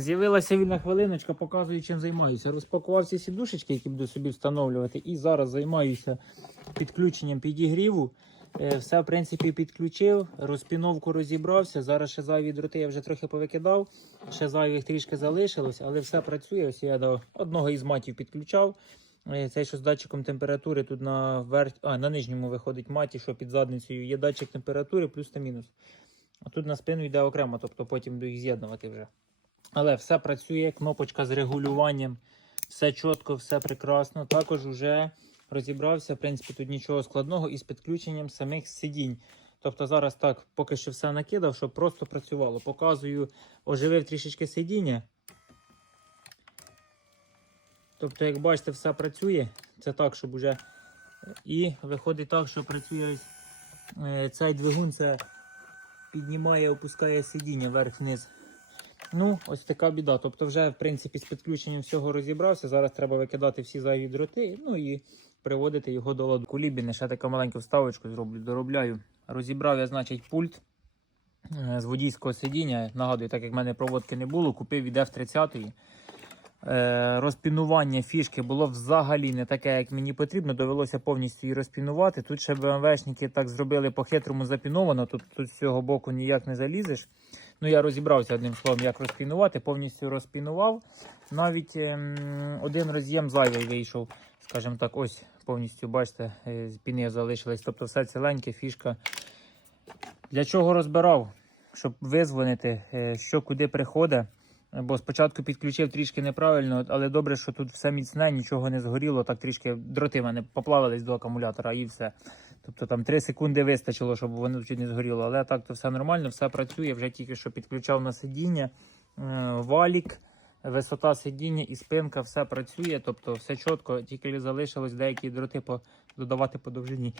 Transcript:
З'явилася вільна хвилиночка, показую, чим займаюся. Розпакував ці сідушечки, які буду собі встановлювати, і зараз займаюся підключенням підігріву. Е, Все, в принципі, підключив, розпіновку розібрався. Зараз ще зайві дроти я вже трохи повикидав, ще зайвих трішки залишилось, але все працює. Ось я до одного із матів підключав. Е, Цей, що з датчиком температури тут на верх... а, на нижньому виходить маті, що під задницею є датчик температури плюс та мінус. А тут на спину йде окремо, тобто потім буду їх з'єднувати вже. Але все працює, кнопочка з регулюванням, все чітко, все прекрасно. Також вже розібрався, в принципі, тут нічого складного із підключенням самих сидінь. Тобто зараз так поки що все накидав, щоб просто працювало. Показую, оживив трішечки сидіння. Тобто, як бачите, все працює. Це так, щоб уже. І виходить так, що працює е, цей двигун, це піднімає, опускає сидіння вверх-вниз. Ну, ось така біда. Тобто, вже в принципі з підключенням всього розібрався. Зараз треба викидати всі зайві дроти, ну і приводити його до ладу. Кулібіни, ще таку маленьку вставочку зроблю, доробляю. Розібрав я, значить, пульт е, з водійського сидіння. Нагадую, так як в мене проводки не було, купив від F30. Е, розпінування фішки було взагалі не таке, як мені потрібно. Довелося повністю її розпінувати. Тут ще БМВшники так зробили по-хитрому запіновано. Тут, тут з цього боку ніяк не залізеш. Ну, я розібрався одним словом, як розпінувати, повністю розпінував. Навіть ем, один роз'єм зайвий вийшов, скажімо так, ось повністю, бачите, е, з піни залишились. Тобто все ціленьке, фішка. Для чого розбирав? Щоб визвонити, е, що куди приходить. Бо спочатку підключив трішки неправильно, але добре, що тут все міцне, нічого не згоріло. Так трішки дроти мене поплавились до акумулятора і все. Тобто там 3 секунди вистачило, щоб воно чуть не згоріло. Але так то все нормально, все працює. Вже тільки що підключав на сидіння, е, валік, висота сидіння і спинка, все працює. Тобто все чітко, тільки залишилось деякі дроти додавати по довжині.